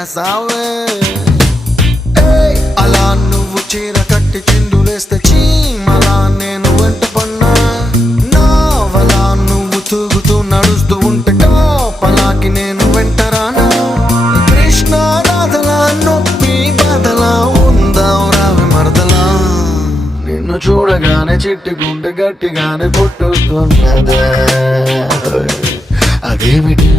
రాసావే. అలా నువ్వు చీర కట్టి చిందులేస్తే చీమలా నేను వెంట పన్నా. నావలా నువ్వు తూగుతూ నడుస్తూ ఉంటే టాపలాకి నేను వెంటరానా. కృష్ణ రాధలా నొప్పి బాధలా ఉందాం రావి మరదలా. నిన్ను చూడగానే చిట్టి గుండె గట్టిగానే కొట్టుతున్నదే. అదేమిటి